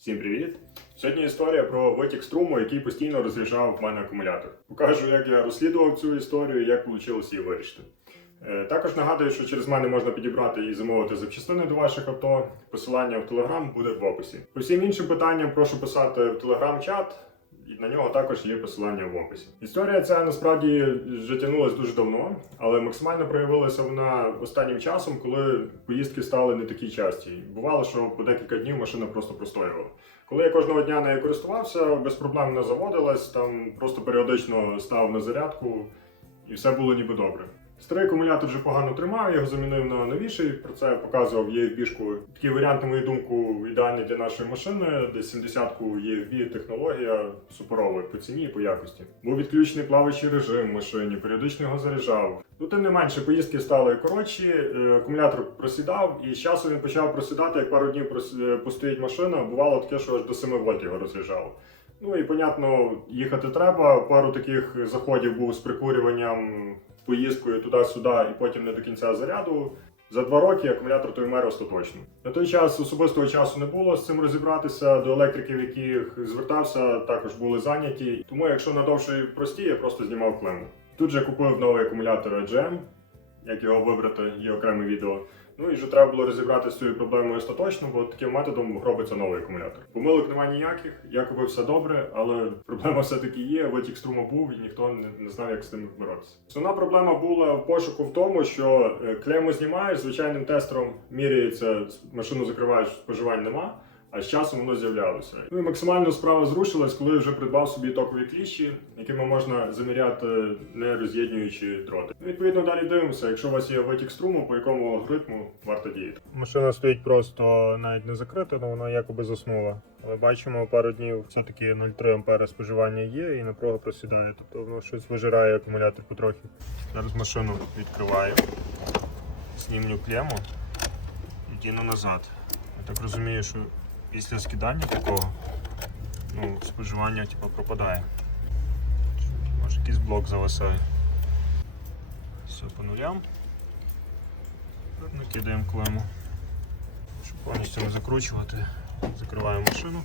Всім привіт! Сьогодні історія про витік струму, який постійно розряджав в мене акумулятор. Покажу, як я розслідував цю історію як вийшло її вирішити. Е, Також нагадую, що через мене можна підібрати і замовити запчастини до ваших авто. Посилання в Телеграм буде в описі. По всім іншим питанням прошу писати в Телеграм-чат. І на нього також є посилання в описі. Історія ця насправді вже тягнулася дуже давно, але максимально проявилася вона останнім часом, коли поїздки стали не такі часті. Бувало, що по декілька днів машина просто простоювала. Коли я кожного дня нею користувався, без проблем не заводилась, там просто періодично став на зарядку, і все було ніби добре. Старий акумулятор вже погано тримав, його замінив на новіший. Про це показував EFB-шку. Такий варіант, на мою думку, ідеальний для нашої машини. Десь 70-ку EFB технологія суперова по ціні і по якості. Був відключений плаваючий режим в машині, періодично його заряджав. Ну, тим не менше, поїздки стали коротші, е, акумулятор просідав, і з часу він почав просідати, як пару днів е, постоїть машина. Бувало таке, що аж до 7 вольт його розряджало. Ну і понятно, їхати треба. Пару таких заходів був з прикурюванням, поїздкою туди-сюди, і потім не до кінця заряду. За два роки акумулятор той вмер остаточно. На той час особистого часу не було з цим розібратися. До електриків, яких звертався, також були зайняті. Тому, якщо на довший прості, я просто знімав клему. Тут же купив новий акумулятор GM, як його вибрати, є окреме відео. Ну і вже треба було розібратися з цією проблемою остаточно, бо таким методом робиться новий акумулятор. Помилок немає ніяких, я все добре, але проблема все-таки є. Витік струму був і ніхто не, не знав, як з тим боротися. Основна проблема була в пошуку в тому, що е, клему знімаєш, звичайним тестером міряється, машину закриваєш, споживань нема. А з часом воно з'являлося. Ну і максимально справа зрушилась, коли вже придбав собі токові кліщі, якими можна заміряти не роз'єднуючи дроти. Відповідно, далі дивимося. Якщо у вас є витік струму, по якому алгоритму варто діяти. Машина стоїть просто навіть не закрита, але вона якоби заснула. Але бачимо, пару днів все-таки 0,3 ампера споживання є і напруга просідає. Тобто воно щось вижирає акумулятор потрохи. Зараз машину відкриваю, знімлю клему і діну назад. Я так розумію, що після скидання такого ну, споживання типу, пропадає. Може якийсь блок зависає. Все по нулям. Накидаємо клему. Щоб повністю не закручувати, закриваємо машину.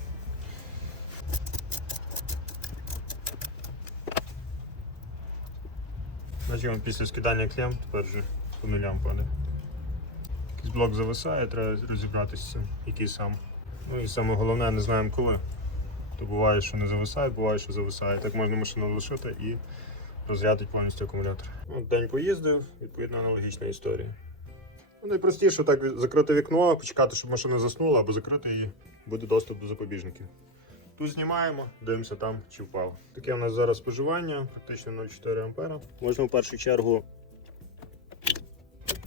Бачимо, після скидання клем тепер вже по нулям падає. Якийсь блок зависає, треба розібратися з цим, який сам. Ну і саме головне, не знаємо коли. То буває, що не зависає, буває, що зависає. Так можна машину лишити і розрядити повністю акумулятор. От день поїздив, відповідно аналогічна історія. Ну, найпростіше так закрити вікно, почекати, щоб машина заснула, або закрити її, буде доступ до запобіжників. Тут знімаємо, дивимося там, чи впав. Таке у нас зараз споживання, практично 0,4 ампера. Можна в першу чергу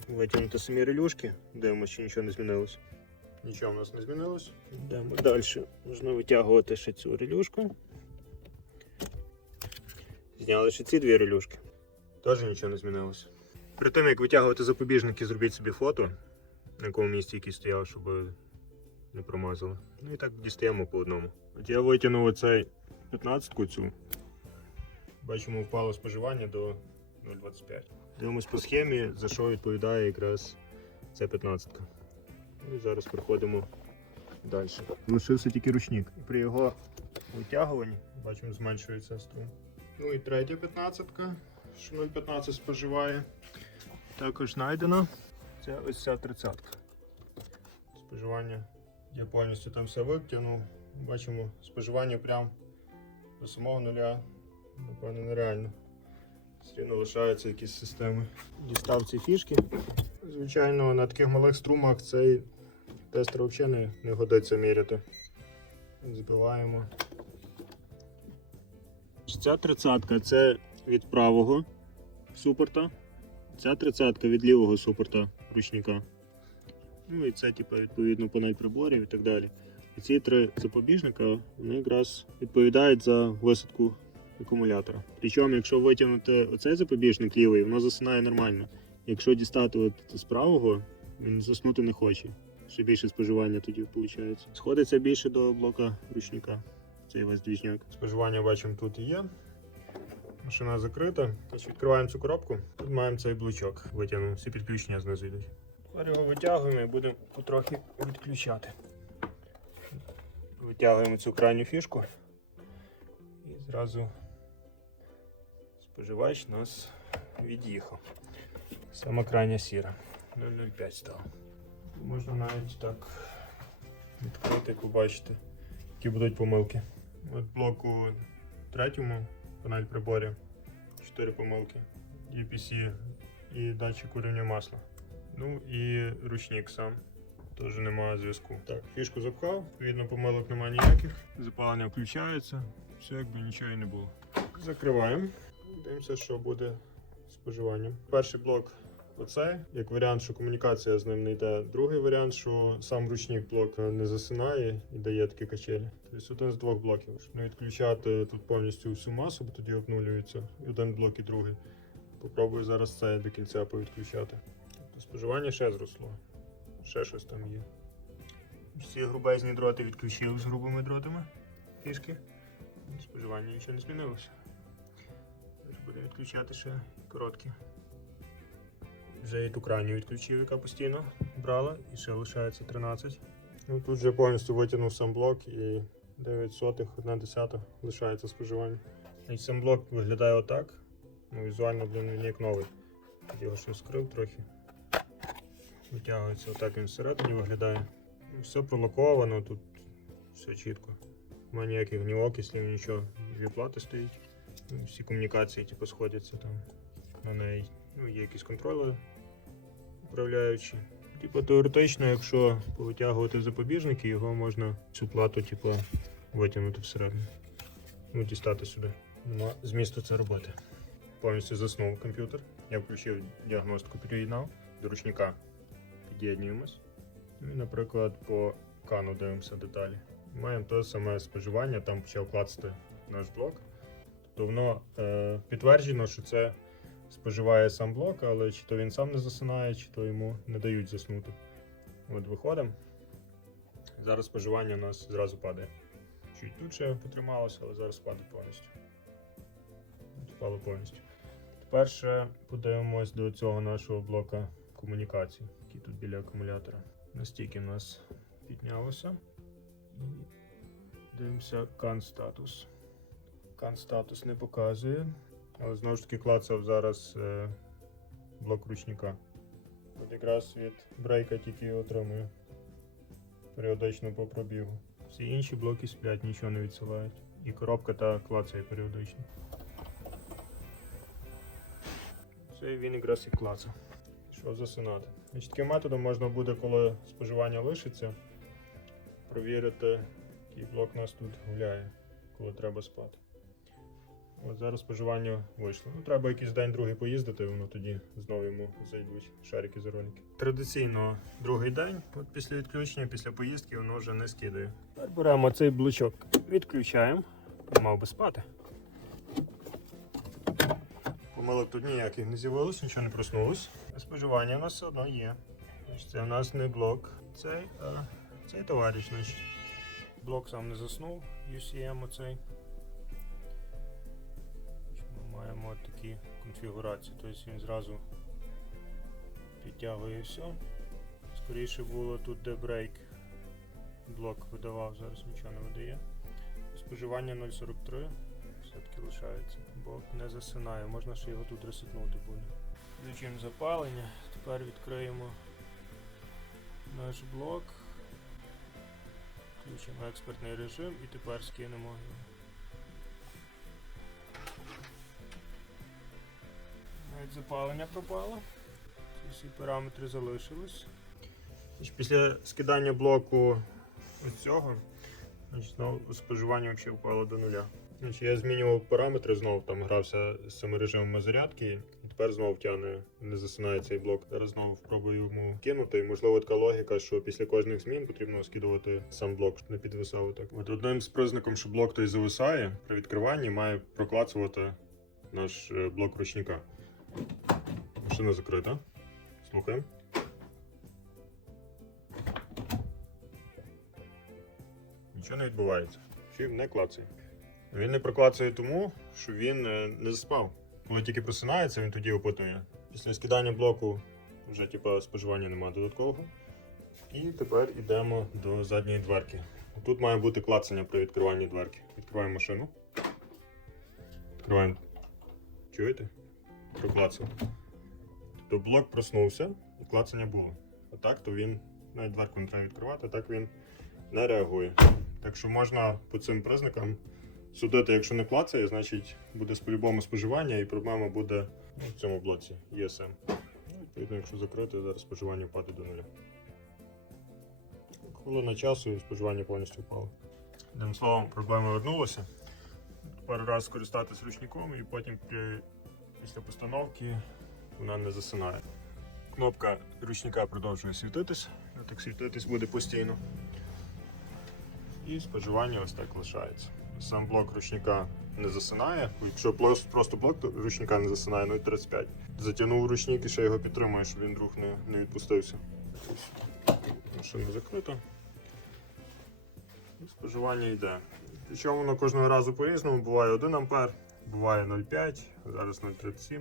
витягнути самі релюшки, дивимося, чи нічого не змінилося. Нічого в нас не змінилось. Йдемо далі. Можна витягувати ще цю релюшку. Зняли ще ці дві релюшки. Теж нічого не змінилося. При тим, як витягувати запобіжники, зробіть собі фото, на якому місці який стояв, щоб не промазали. Ну і так дістаємо по одному. От я витягнув оцей 15-ку цю. Бачимо, впало споживання до 0,25. Дивимось по схемі, за що відповідає якраз ця 15-ка. І зараз переходимо далі. Лишився тільки ручник. При його витягуванні, бачимо, зменшується струм. Ну і третя 15-ка, що 0,15 споживає. Також знайдена. Це ось ця 30-ка. Споживання. Я повністю там все витягнув. Бачимо, споживання прям до самого нуля. Напевно, нереально. Все одно лишаються якісь системи. Дістав ці фішки. Звичайно, на таких малих струмах цей тестер взагалі не, не годиться міряти. Збиваємо. Ця тридцятка це від правого супорта, ця тридцятка від лівого супорта ручника. Ну і це, типу, відповідно, панель приборів і так далі. І ці три запобіжника вони якраз відповідають за висадку акумулятора. Причому, якщо витягнути оцей запобіжник лівий, воно засинає нормально. Якщо дістати от з правого, він заснути не хоче. Ще більше споживання тоді виходить. Сходиться більше до блока ручника. Цей весь двічняк. Споживання бачимо тут і є. Машина закрита. Тож відкриваємо цю коробку. Тут маємо цей блочок. Витягнемо. Всі підключення знизу йдуть. Тепер його витягуємо і будемо потрохи відключати. Витягуємо цю крайню фішку. І зразу споживач нас від'їхав. Сама крайня сіра. 0,05 стало. Можна навіть так відкрити, як ви бачите, які будуть помилки. От блоку третьому панель приборів 4 помилки. EPC і датчик уровня масла. Ну і ручник сам. Теж немає зв'язку. Так, фішку запхав, відповідно помилок немає ніяких. Запалення включається, все якби нічого і не було. Закриваємо. Дивимося, що буде з споживанням. Перший блок оцей, як варіант, що комунікація з ним не йде. Другий варіант, що сам ручник блок не засинає і дає такі качелі. Тобто один з двох блоків. Не відключати тут повністю всю масу, бо тоді обнулюється один блок і другий. Попробую зараз це до кінця повідключати. Тобто споживання ще зросло. Ще щось там є. Всі грубезні дроти відключили з грубими дротами. Фішки. Споживання нічого не змінилося. Будемо відключати ще короткі. Вже і ту крайню відключив, яка постійно брала, і ще лишається 13. Ну, тут вже повністю витягнув сам блок і 9 сотих, 1 десята лишається споживання. І сам блок виглядає отак. Ну, візуально, блін, він як новий. Тоді його ще скрив трохи. Витягується отак він всередині виглядає. Ну, Все пролаковано, тут все чітко. Немає ніяких гнівок, якщо нічого. Дві плати стоїть. Ну, Всі комунікації типу, сходяться там на неї. Ну, є якісь контролери управляючі. Типу, теоретично, якщо повитягувати запобіжники, його можна цю плату типу, витягнути всередину. Ну, дістати сюди. Нема змісту це робити. Повністю заснув комп'ютер. Я включив діагностику, під'єднав до ручника. Під'єднуємось. Ну і, наприклад, по кану дивимося деталі. Маємо те саме споживання, там почав клацати наш блок. Тобто воно е, підтверджено, що це споживає сам блок, але чи то він сам не засинає, чи то йому не дають заснути. От виходимо. Зараз споживання у нас зразу падає. Чуть тут ще потрималося, але зараз падає повністю. Впало повністю. Тепер ще подивимось до цього нашого блока комунікацій, який тут біля акумулятора. Настільки в нас піднялося. І дивимося кан статус. Кан статус не показує. Але знову ж таки клацав зараз е, блок ручника. От якраз від брейка тільки отримую періодично по пробігу. Всі інші блоки сплять, нічого не відсилають. І коробка та клацає періодично. Це він якраз і клацав. Що засинати. Значить, таким методом можна буде, коли споживання лишиться, провірити, який блок нас тут гуляє, коли треба спати. От зараз споживання вийшло. Ну, треба якийсь день другий поїздити, воно тоді знову йому зайдуть шарики за ролики. Традиційно другий день, от після відключення, після поїздки, воно вже не скидає. Тепер беремо цей блочок, відключаємо, мав би спати. Помилок тут ніяких не з'явилось, нічого не проснулось. Споживання у нас все одно є. Це у нас не блок, цей, а цей товариш. Блок сам не заснув, UCM оцей. Маємо такі конфігурації, тобто він зразу підтягує все. Скоріше було тут, де брейк блок видавав, зараз нічого не видає. Споживання 0,43 все-таки лишається. Блок не засинає, можна ще його тут ресетнути буде. Включимо запалення, тепер відкриємо наш блок. Включимо експертний режим і тепер скинемо його. Навіть запалення пропало. Всі параметри залишились. Після скидання блоку цього, знову споживання взагалі впало до нуля. Значить, я змінював параметри, знову там грався з цими режимами зарядки, і тепер знову тягне, не засинає цей блок. Зараз знову спробую йому кинути. Можливо, така логіка, що після кожних змін потрібно скидувати сам блок, щоб не підвисав так. От одним з признаком, що блок той зависає, при відкриванні має проклацувати наш е, блок ручника. Машина закрита. Слухаємо. Нічого не відбувається. Чим не клацає. Він не проклацує тому, що він е, не заспав. Коли тільки просинається, він тоді опитує. Після скидання блоку вже типу, споживання немає додаткового. І тепер йдемо до задньої дверки Тут має бути клацання при відкриванні дверки. Відкриваємо машину. Відкриваємо. Чуєте? Проклацав. Тобто блок проснувся і клацання було. А так, то він навіть дверку не треба відкривати, а так він не реагує. Так що можна по цим признакам судити, якщо не клацає, значить буде по-любому споживання і проблема буде ну, в цьому блоці ESM. Ну, відповідно, якщо закрити, зараз споживання впаде до нуля. Хвилина часу і споживання повністю впало. Одним словом, проблема вернулася. Пару разів скористатися ручником і потім після постановки вона не засинає. Кнопка ручника продовжує світитись, так світитись буде постійно. І споживання ось так лишається. Сам блок ручника не засинає. Якщо просто блок ручника не засинає, ну і 35. Затягнув ручник і ще його підтримує, щоб він друг не, не відпустився. Машина закрита. І споживання йде. Причому воно кожного разу по-різному. Буває 1 ампер, буває 0,5, зараз 0,37.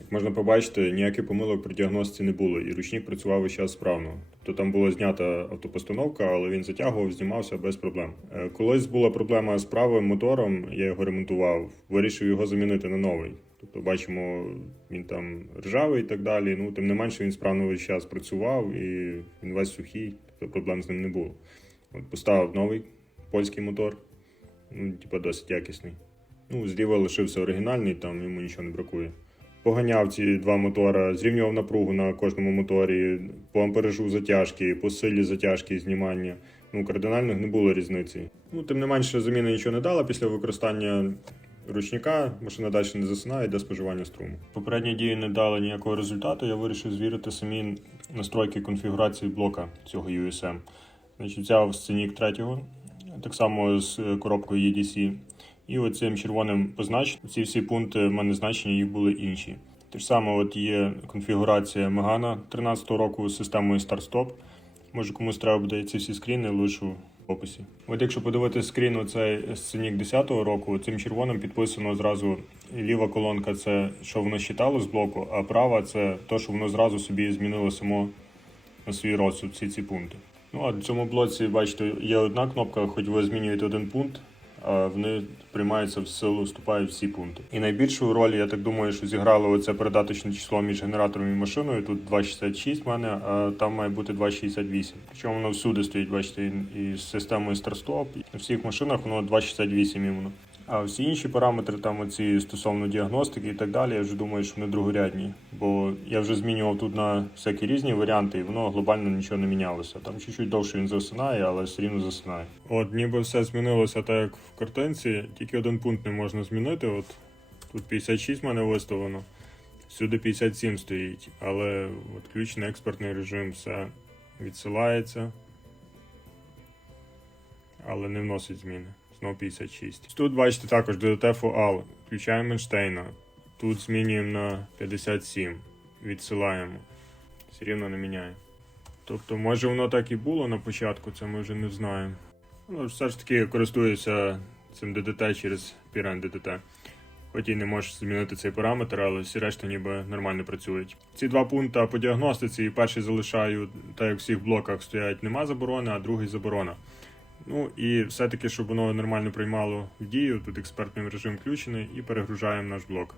Як можна побачити, ніяких помилок при діагностиці не було, і ручник працював весь час справно. Тобто там була знята автопостановка, але він затягував, знімався без проблем. Е, Колись була проблема з правим мотором, я його ремонтував, вирішив його замінити на новий. Тобто бачимо, він там ржавий і так далі. Ну, тим не менше, він справно весь час працював і він весь сухий, тобто проблем з ним не було. От поставив новий польський мотор, ну, типу, досить якісний. Ну, зліва лишився оригінальний, там йому нічого не бракує. Поганяв ці два мотора, зрівнював напругу на кожному моторі, по амперажу затяжки, по силі затяжки знімання. Ну, кардинально не було різниці. Ну, тим не менше, заміна нічого не дала після використання ручника, машина далі не засинає для споживання струму. Попередні дії не дали ніякого результату. Я вирішив звірити самі настройки конфігурації блока цього USM. Значить, взяв сценік третього, так само з е, коробкою EDC. І оцим червоним позначенням ці всі пункти в мене значення їх були інші. Те ж саме от є конфігурація Megane 13 року з системою Start-Stop. Може комусь треба буде ці всі скріни, лишу в описі. От якщо подивитися скрін, оцей сценік 10-го року, цим червоним підписано зразу ліва колонка це що воно считало з блоку, а права це те, що воно зразу собі змінило само на свій розсуд всі ці пункти. Ну а в цьому блоці, бачите, є одна кнопка, хоч ви змінюєте один пункт, вони приймаються в силу, вступають всі пункти. І найбільшу роль, я так думаю, що зіграло оце передаточне число між генератором і машиною. Тут 2,66 в мене, а там має бути 2,68. Причому воно всюди стоїть, бачите, і з системою старстоп. На всіх машинах воно 2,68 іменно. А всі інші параметри, там оці стосовно діагностики і так далі, я вже думаю, що вони другорядні. Бо я вже змінював тут на всякі різні варіанти, і воно глобально нічого не мінялося. Там чуть-чуть довше він засинає, але все рівно засинає. От ніби все змінилося так, як в картинці, тільки один пункт не можна змінити. От тут 56 в мене виставлено, сюди 57 стоїть, але от ключ на режим все відсилається, але не вносить зміни. Знову 56. Тут бачите також DDT FOAL. Включаємо Менштейна. Тут змінюємо на 57. Відсилаємо. Все рівно не міняє. Тобто, може воно так і було на початку, це ми вже не знаємо. Ну, все ж таки користуюся цим DDT через Piran DDT. Хоч і не можеш змінити цей параметр, але всі решта ніби нормально працюють. Ці два пункти по діагностиці, перший залишаю, так як в всіх блоках стоять нема заборони, а другий заборона. Ну і все-таки, щоб воно нормально приймало дію, тут експертний режим включений і перегружаємо наш блок.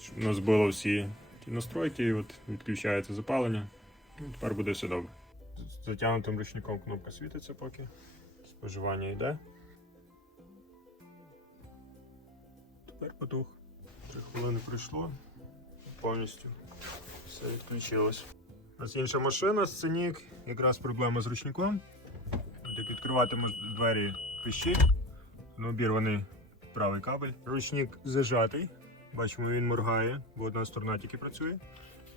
Щоб воно збило всі ті настройки, і от відключається запалення. І тепер буде все добре. З затягнутим ручником кнопка світиться поки. Споживання йде. Тепер потух. Три хвилини пройшло. Повністю все відключилось. У нас інша машина, сценік, якраз проблема з ручником. От як відкривати двері пищить, ну, обірваний правий кабель. Ручник зажатий. Бачимо, він моргає, бо одна сторона тільки працює.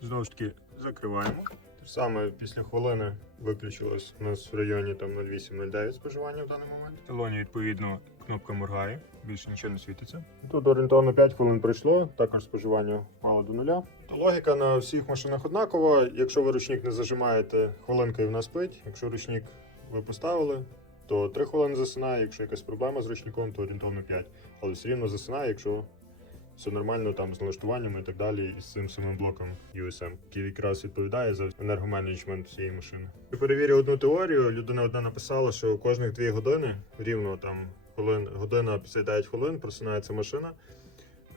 Знову ж таки, закриваємо. Те саме після хвилини виключилось у нас в районі 08-09 споживання в даний момент. В талоні, відповідно, кнопка моргає, більше нічого не світиться. Тут орієнтовно 5 хвилин пройшло, також споживання впало до нуля. Логіка на всіх машинах однакова. Якщо ви ручник не зажимаєте, хвилинка і вона спить. Якщо ручник ви поставили, то 3 хвилини засинає. Якщо якась проблема з ручником, то орієнтовно 5. Але все рівно засинає, якщо все нормально там з налаштуваннями і так далі, і з цим самим блоком USM, який якраз відповідає за енергоменеджмент всієї машини. Я перевірив одну теорію. Людина одна написала, що кожних 2 години рівно там хвилин, година 59 хвилин просинається машина,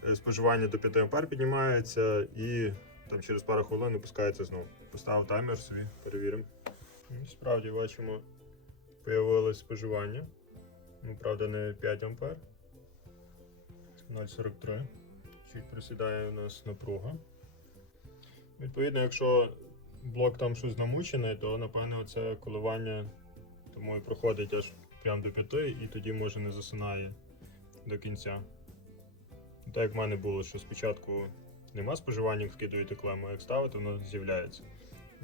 е, споживання до 5 ампер піднімається і там через пару хвилин опускається знову. Поставив таймер собі, перевіримо. Справді бачимо, появилось споживання. Ну, правда, не 5 ампер. 0,43. Чуть присідає у нас напруга. Відповідно, якщо блок там щось намучений, то напевне оце коливання тому і проходить аж прямо до 5 і тоді може не засинає до кінця. Так як в мене було, що спочатку нема споживання, вкидуєте клему, як ставите, воно з'являється.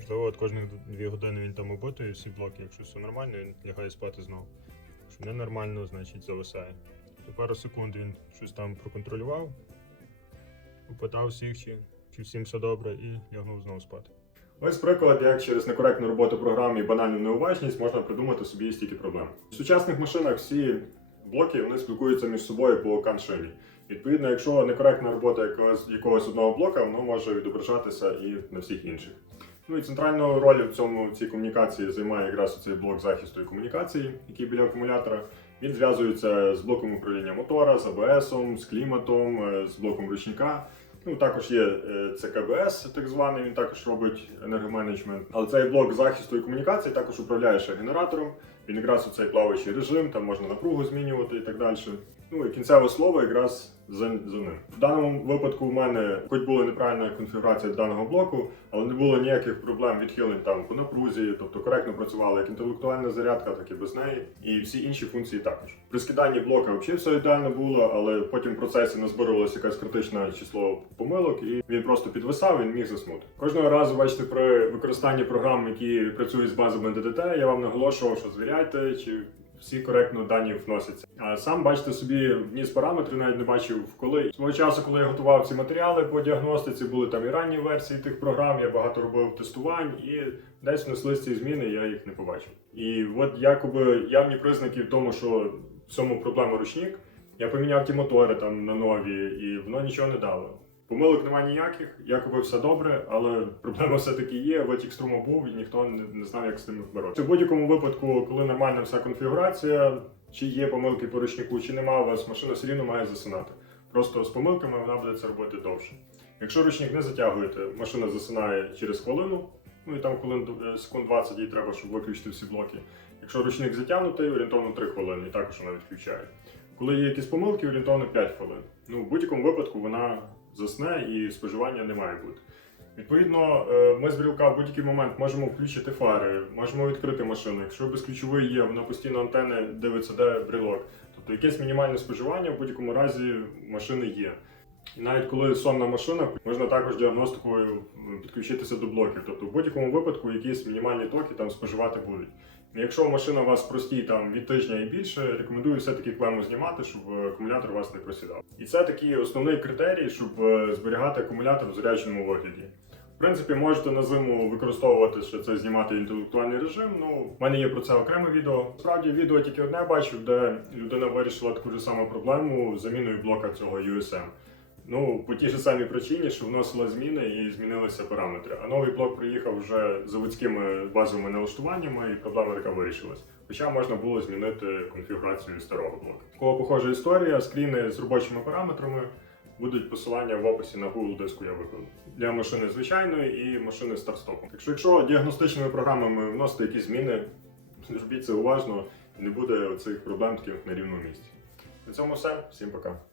Можливо, от кожних 2 години він там обитує всі блоки, якщо все нормально, він лягає спати знову. Якщо ненормально, значить зависає. За пару секунд він щось там проконтролював, попитав всіх, чи, чи всім все добре, і лягнув знову спати. Ось приклад, як через некоректну роботу програми і банальну неуважність можна придумати собі стільки проблем. В сучасних машинах всі блоки вони спілкуються між собою по каншині. Відповідно, якщо некоректна робота якогось, якогось одного блока, воно може відображатися і на всіх інших. Ну і центральну роль в цьому цій комунікації займає якраз цей блок захисту і комунікації, який біля акумулятора. Він зв'язується з блоком управління мотора, з АБС, з кліматом, е, з блоком ручника. Ну, також є е, ЦКБС, так званий, він також робить енергоменеджмент. Але цей блок захисту і комунікації також управляє ще генератором. Він якраз у цей плаваючий режим, там можна напругу змінювати і так далі. Ну і кінцеве слово якраз за, за ним. В даному випадку в мене, хоч була неправильна конфігурація даного блоку, але не було ніяких проблем відхилень там по напрузі, тобто коректно працювала як інтелектуальна зарядка, так і без неї, і всі інші функції також. При скиданні блока взагалі все ідеально було, але потім в процесі назбирувалося якесь критичне число помилок, і він просто підвисав, він міг заснути. Кожного разу, бачите, при використанні програм, які працюють з базами ДДТ, я вам наголошував, що звіряйте, чи всі коректно дані вносяться. А сам бачите собі вніс параметри, навіть не бачив коли. Свого часу, коли я готував ці матеріали по діагностиці, були там і ранні версії тих програм, я багато робив тестувань і десь внеслись ці зміни, я їх не побачив. І от якоби явні признаки в тому, що в цьому проблема ручник. Я поміняв ті мотори там на нові, і воно нічого не дало. Помилок немає ніяких, якоби все добре, але проблема все-таки є. Витік струму був і ніхто не, не знав, як з цим боротися. В будь-якому випадку, коли нормальна вся конфігурація, чи є помилки по ручнику, чи нема, у вас машина все рівно має засинати. Просто з помилками вона буде це робити довше. Якщо ручник не затягуєте, машина засинає через хвилину, ну і там хвилин е, секунд 20 їй треба, щоб виключити всі блоки. Якщо ручник затягнутий, орієнтовно 3 хвилини, і також вона відключає. Коли є якісь помилки, орієнтовно 5 хвилин. Ну, в будь-якому випадку вона засне і споживання не має бути. Відповідно, е, ми з брілка в будь-який момент можемо включити фари, можемо відкрити машину. Якщо безключовий є, воно постійно антени дивиться, де брілок. Тобто якесь мінімальне споживання в будь-якому разі машини є. І навіть коли сонна машина, можна також діагностикою підключитися до блоків. Тобто в будь-якому випадку якісь мінімальні токи там споживати будуть. Якщо машина у вас простій там від тижня і більше, рекомендую все-таки клему знімати, щоб е, акумулятор у вас не просідав. І це такий основний критерій, щоб е, зберігати акумулятор в зарядженому вигляді. В принципі, можете на зиму використовувати ще це знімати інтелектуальний режим. Ну, в мене є про це окреме відео. Справді відео тільки одне бачив, де людина вирішила таку ж саму проблему з заміною блока цього USM. Ну, по тій ж самій причині, що вносила зміни і змінилися параметри. А новий блок приїхав вже заводськими базовими налаштуваннями, і проблема така вирішилась. Хоча можна було змінити конфігурацію старого блока. У Кого похожа історія, скріни з робочими параметрами будуть посилання в описі на Google диску я викладу. Для машини звичайної і машини з старт-стопом. Якщо, якщо діагностичними програмами вносити якісь зміни, зробіть це уважно і не буде цих проблем таких на рівному місці. На цьому все. Всім пока.